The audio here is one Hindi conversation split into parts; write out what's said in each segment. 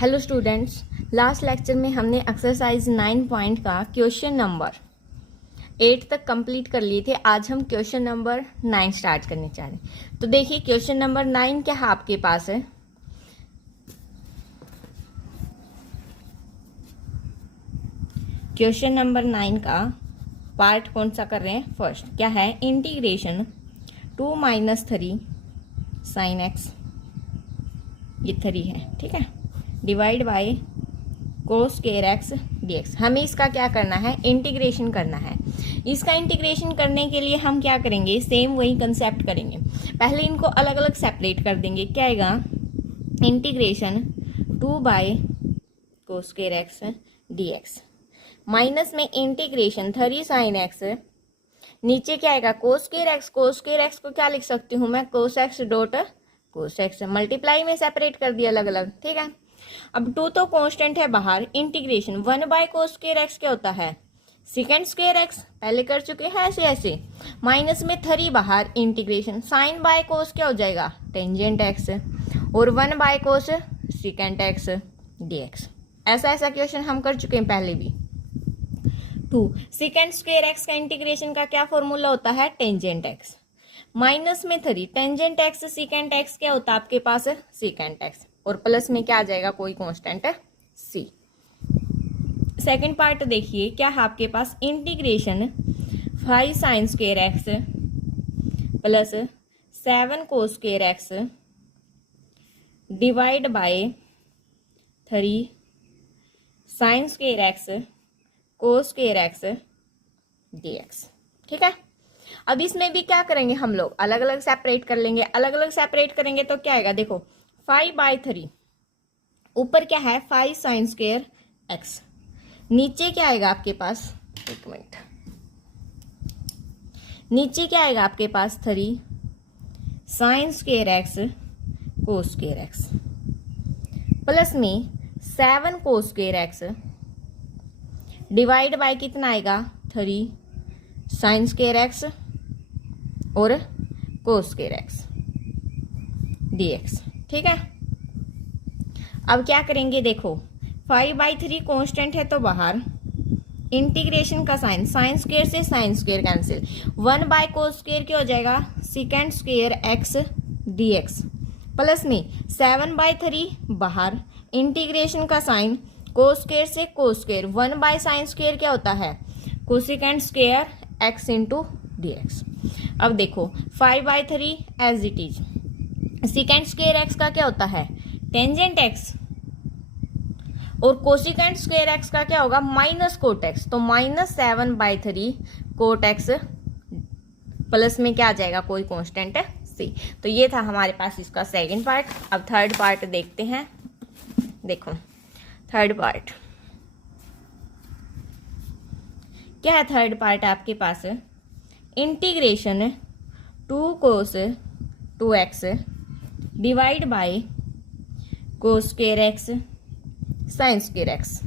हेलो स्टूडेंट्स, लास्ट लेक्चर में हमने एक्सरसाइज 9 पॉइंट का क्वेश्चन नंबर 8 तक कंप्लीट कर लिए थे। आज हम क्वेश्चन नंबर 9 स्टार्ट करने जा रहे हैं। तो देखिए क्वेश्चन नंबर 9 क्या है आपके पास है। क्वेश्चन नंबर 9 का पार्ट कौन सा कर रहे हैं? फर्स्ट क्या है? इंटीग्रेशन 2 - 3 sin x, ये 3 है, ठीक है, divide by cos square x dx। हमें इसका क्या करना है? इंटीग्रेशन करना है। इसका इंटीग्रेशन करने के लिए हम क्या करेंगे? सेम वही कंसेप्ट करेंगे। पहले इनको अलग अलग सेपरेट कर देंगे। क्या आएगा? Integration 2 bye cos square x dx minus में इंटीग्रेशन 3 sin x, नीचे क्या आएगा? कोस square x. Cos square x को क्या लिख सकती हूँ मैं? Cos x dot cos x. Multiply में सेपरेट कर दिया अलग अलग, ठीक है। अब 2 तो कांस्टेंट है बाहर। Integration 1 by cos square x क्या होता है? सेकेंड स्क्वायर एक्स, पहले कर चुके हैं ऐसे ऐसे। माइनस में 3 बाहर, इंटीग्रेशन साइन बाय कोस क्या हो जाएगा? टेंजेंट एक्स, और 1 by cos second x dx। ऐसा ऐसा क्वेश्चन हम कर चुके हैं पहले भी। 2 सेकेंड स्क्वायर एक्स का इंटीग्रेशन का क्या फॉर्मूला होता है? Tangent x. माइनस में 3 टेंजेंट एक्स सेकेंड एक्स क्या होता है आपके पास? सेकेंड एक्स, और प्लस में क्या आ जाएगा? कोई कांस्टेंट है c। सेकंड पार्ट देखिए क्या है आपके पास? Integration 5 sin square x plus 7 cos square x divide by 3 sin square x cos square x dx, ठीक है। अब इसमें भी क्या करेंगे हम लोग? अलग अलग सेपरेट कर लेंगे। अलग अलग सेपरेट करेंगे तो क्या आएगा? देखो 5/3, ऊपर क्या है? 5 sin स्क्वायर एक्स, नीचे क्या आएगा आपके पास? एक मिनट, नीचे क्या आएगा आपके पास? 3 sin square x cos square x plus में 7 cos square x divide bye कितना आएगा? 3 sin स्क्वायर एक्स और कोस स्क्वायर एक्स dx, ठीक है। अब क्या करेंगे? देखो 5/3 कांस्टेंट है तो बाहर, इंटीग्रेशन का साइन, साइन स्क्वायर से sine square cancel, 1 by cos square क्या हो जाएगा? Secant square x dx plus में 7/3 बाहर, इंटीग्रेशन का साइन, कोस स्क्वायर से cos square, 1 by sine square क्या होता है? Cosecant square x into dx। अब देखो 5/3 as it is, secant square x का क्या होता है? टेंजेंट एक्स, और कोसिकेंट स्क्वायर एक्स का क्या होगा? Minus cot x. तो -7/3 कोट एक्स प्लस में क्या आ जाएगा? कोई कांस्टेंट है c। तो ये था हमारे पास इसका सेकंड पार्ट। अब थर्ड पार्ट देखते हैं। देखो थर्ड पार्ट क्या है? थर्ड पार्ट आपके पास integration 2 cos 2x divide by cos square x sine square x.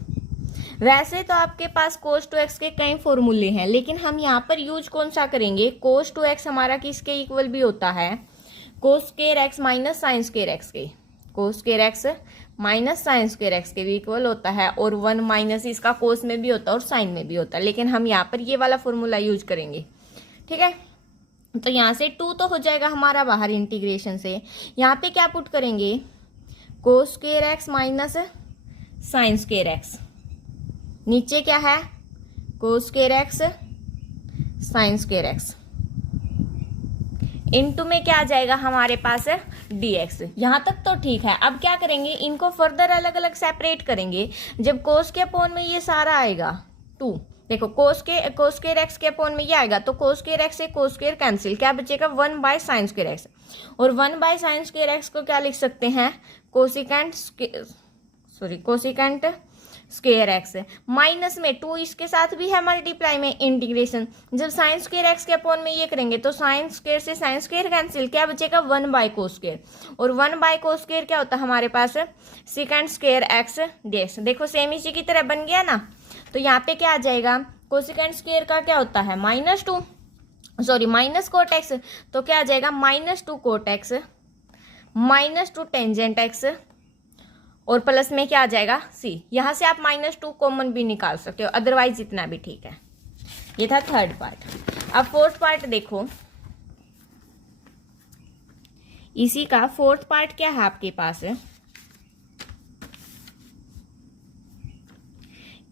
वैसे तो आपके पास cos 2x के कई फॉर्मूले हैं, लेकिन हम यहाँ पर यूज कौन सा करेंगे? cos 2x हमारा किसके इक्वल भी होता है? cos square x minus sign square x के। cos square x minus sign square x के भी इक्वल होता है, और 1 माइनस इसका कोस में भी होता है और साइन में भी होता है, लेकिन हम यहाँ पर ये वाला फॉर्मूला यूज करेंगे, ठीक है। तो यहाँ से 2 तो हो जाएगा हमारा बाहर इंटीग्रेशन से। यहाँ पे क्या पुट करेंगे? कोस square x minus sign square x, नीचे क्या है? कोस square x sine square x, into में क्या आ जाएगा हमारे पास? dx। यहां तक तो ठीक है। अब क्या करेंगे? इनको फर्दर अलग अलग सेपरेट करेंगे। जब कोस के अपोन में ये सारा आएगा 2, देखो कोस स्क्वायर एक्स के अपोन में ये आएगा, तो कोस स्क्वायर एक्स से कोस स्क्वायर कैंसिल, क्या बचेगा? 1 बाय साइन स्क्वायर एक्स, और 1 बाय साइन स्क्वायर एक्स को क्या लिख सकते हैं? Cosecant square x. माइनस में 2 इसके साथ भी है मल्टीप्लाई में, इंटीग्रेशन जब साइन स्क्वायर एक्स के अपोन में ये करेंगे तो साइन स्क्वायर से साइन स्क्वायर कैंसिल, क्या बचेगा? 1 बाय कोस स्क्वायर, और 1 बाय कोस स्क्वायर क्या होता है हमारे पास? Second square x dx। देखो सेम इसी की तरह बन गया ना। तो यहाँ पे क्या आ जाएगा? कोसिकेंट स्क्वायर का क्या होता है? माइनस कोट एक्स, तो क्या आ जाएगा? -2 कोट एक्स -2 टेंजेंट एक्स और प्लस में क्या आ जाएगा c। यहां से आप -2 कॉमन भी निकाल सकते हो, अदरवाइज इतना भी ठीक है। ये था थर्ड पार्ट। अब फोर्थ पार्ट देखो, इसी का फोर्थ पार्ट क्या है आपके पास,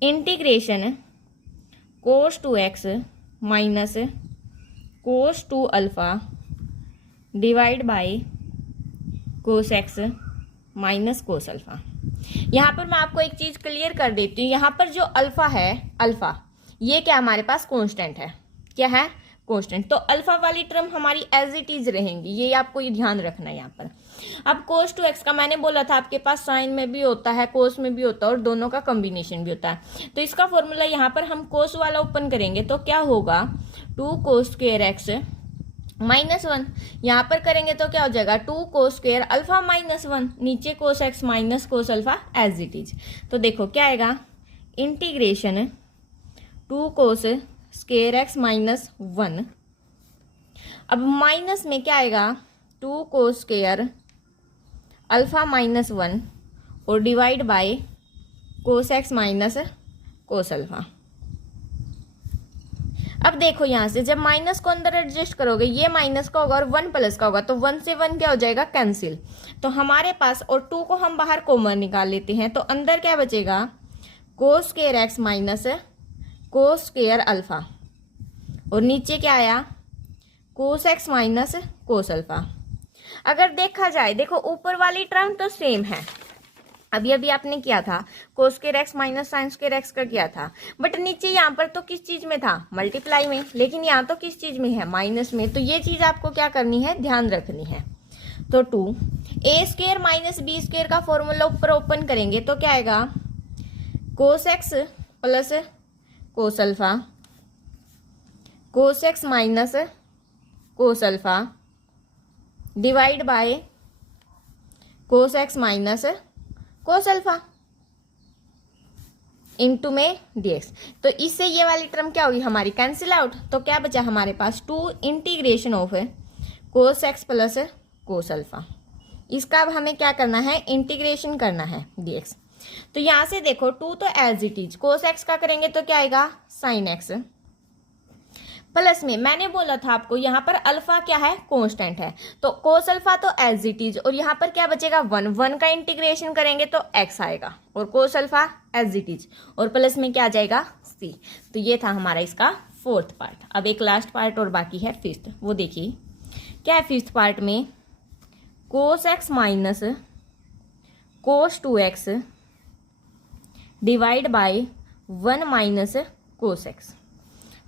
integration cos 2x minus cos 2 alpha divide by cos x minus cos alpha. यहाँ पर मैं आपको एक चीज क्लियर कर देती हूँ, यहाँ पर जो अल्फा है, अल्फा ये क्या हमारे पास कांस्टेंट है, क्या है कांस्टेंट, तो अल्फा वाली टर्म हमारी एज इट इज रहेंगी, ये आपको ये ध्यान रखना है यहाँ पर। अब cos 2x का मैंने बोला था आपके पास साइन में भी होता है, कोस में भी होता है, और दोनों का कॉम्बिनेशन भी होता है। तो इसका फॉर्मूला यहाँ पर हम कोस वाला ओपन करेंगे तो क्या होगा, 2 cos स्क्वायर एक्स -1, यहाँ पर करेंगे तो क्या हो जाएगा 2 cos स्क्वायर अल्फा -1, नीचे cos x minus cos alpha as it is. तो देखो क्या आएगा, इंटीग्रेशन 2 cos स्क्वायर एक्स -1, अब माइनस में क्या आएगा 2 cos स्क्वायर अल्फा -1 और divide by cos x minus cos alpha. अब देखो यहां से जब माइनस को अंदर एडजस्ट करोगे, ये माइनस का होगा और 1 प्लस का होगा, तो 1 से 1 क्या हो जाएगा कैंसिल, तो हमारे पास, और 2 को हम बाहर कॉमन निकाल लेते हैं, तो अंदर क्या बचेगा cos square x minus cos square alpha, और नीचे क्या आया cos x minus cos alpha. अगर देखा जाए, देखो ऊपर वाली टर्म तो सेम है, अभी अभी आपने किया था cos square x minus sign square x का किया था, बट नीचे यहाँ पर तो किस चीज में था, मल्टीप्लाई में, लेकिन यहाँ तो किस चीज में है, माइनस में। तो ये चीज आपको क्या करनी है, ध्यान रखनी है। तो 2a square minus b square का फॉर्मूला ऊपर ओपन करेंगे तो क्या आएगा, cos x plus cos alpha, cos x minus cos alpha divide by cos x minus cos alpha into में dx। तो इससे ये वाली टर्म क्या होगी हमारी, कैंसिल आउट। तो क्या बचा हमारे पास 2 integration of cos x plus cos alpha. इसका अब हमें क्या करना है, इंटीग्रेशन करना है dx। तो यहां से देखो 2 तो as it is, cos x का करेंगे तो क्या आएगा sin x, प्लस में मैंने बोला था आपको यहाँ पर अल्फा क्या है, कांस्टेंट है, तो cos अल्फा तो एज इट इज, और यहाँ पर क्या बचेगा 1 का इंटीग्रेशन करेंगे तो x आएगा, और cos alpha as it is, और प्लस में क्या आ जाएगा c। तो ये था हमारा इसका फोर्थ पार्ट। अब एक लास्ट पार्ट और बाकी है फिफ्थ, वो देखिए क्या है फिफ्थ पार्ट में, cos x minus cos 2x divide bye 1 minus cos x।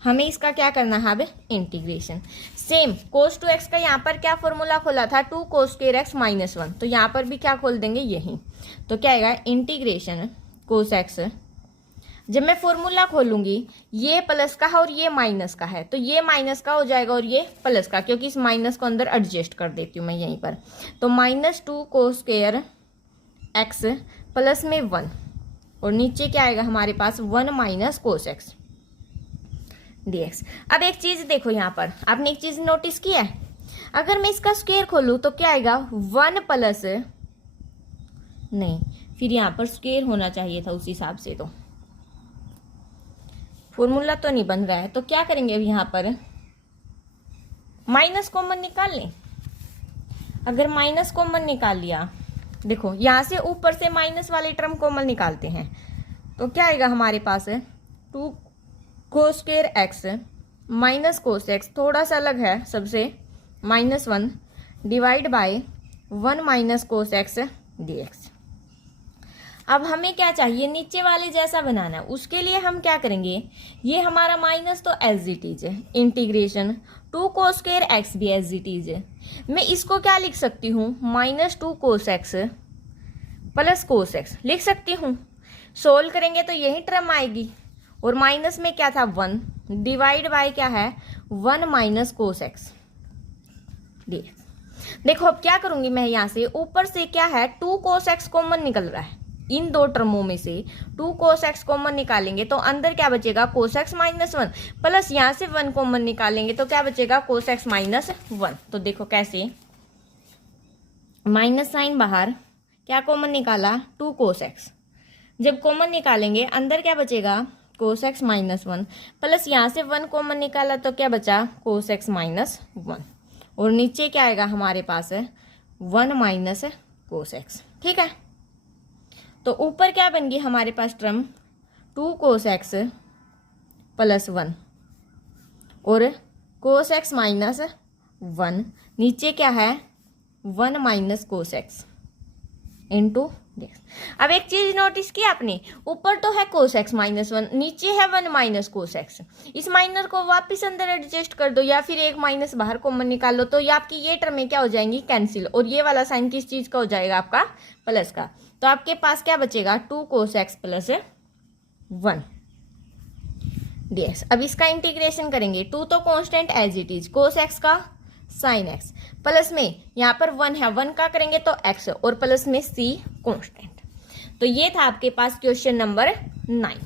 हमें इसका क्या करना है अब, इंटीग्रेशन। सेम cos 2x का यहाँ पर क्या फॉर्मूला खोला था, 2 cos स्क्वायर एक्स -1, तो यहाँ पर भी क्या खोल देंगे यही। तो क्या आएगा इंटीग्रेशन cos x, जब मैं फॉर्मूला खोलूंगी ये प्लस का है और ये माइनस का है, तो ये माइनस का हो जाएगा और ये प्लस का, क्योंकि इस माइनस को अंदर एडजस्ट कर देती हूँ मैं यहीं पर। तो -2 cos स्क्वायर एक्स प्लस में 1, और नीचे क्या आएगा हमारे पास 1 माइनस cos x dx। अब एक चीज देखो यहाँ पर, आपने एक चीज नोटिस किया है, अगर मैं इसका स्क्वायर खोलूं तो क्या आएगा 1 प्लस, नहीं फिर यहाँ पर स्क्वायर होना चाहिए था उस हिसाब से, तो फॉर्मूला तो नहीं बन रहा है। तो क्या करेंगे अब यहाँ पर माइनस कॉमन निकाल लें। अगर माइनस कॉमन निकाल लिया, देखो यहाँ से ऊपर से माइनस वाली टर्म कॉमन निकालते हैं, तो क्या आएगा हमारे पास 2 cos square x minus cos x, थोड़ा सा अलग है सबसे, -1 divide by 1 minus cos x dx। अब हमें क्या चाहिए, नीचे वाले जैसा बनाना है, उसके लिए हम क्या करेंगे, ये हमारा माइनस तो एज इट इज है, इंटीग्रेशन 2 cos स्क्वायर एक्स भी एज इट इज है। मैं इसको क्या लिख सकती हूँ, -2 cos x plus cos x लिख सकती हूँ। सोल्व करेंगे तो यही टर्म आएगी, और माइनस में क्या था 1 डिवाइड बाय क्या है 1 माइनस cos x dx। देखो अब क्या करूंगी मैं, यहाँ से ऊपर से क्या है 2 cos x कॉमन निकल रहा है, इन दो टर्मों में से 2 cos x कॉमन निकालेंगे तो अंदर क्या बचेगा cos x -1, प्लस यहाँ से 1 कॉमन निकालेंगे तो क्या बचेगा cos x -1। तो देखो कैसे, माइनस साइन बाहर, क्या कॉमन निकाला, 2 cos x। जब कॉमन निकालेंगे अंदर क्या बचेगा, cos x -1 प्लस यहाँ से 1 कॉमन निकाला तो क्या बचा, cos x -1 और नीचे क्या आएगा हमारे पास है 1 माइनस cos x। ठीक है, तो ऊपर क्या बन गई हमारे पास टर्म 2 cos x प्लस 1 और cos x -1, नीचे क्या है 1 minus cos x into this. अब एक चीज नोटिस की आपने, ऊपर तो है cos x -1, नीचे है 1 माइनस cos x। इस माइनर को वापस अंदर एडजस्ट कर दो या फिर एक माइनस बाहर कॉमन निकाल लो तो ये आपकी ये टर्में क्या हो जाएंगी, कैंसिल, और ये वाला साइन किस चीज का हो जाएगा, आपका प्लस का। तो आपके पास क्या बचेगा 2 cos x प्लस 1 ds। अब इसका इंटीग्रेशन करेंगे, 2 तो constant as it is, cos x का sin x प्लस में यहाँ पर 1 है, 1 का करेंगे तो x और प्लस में c कांस्टेंट। तो ये था आपके पास क्वेश्चन नंबर 9।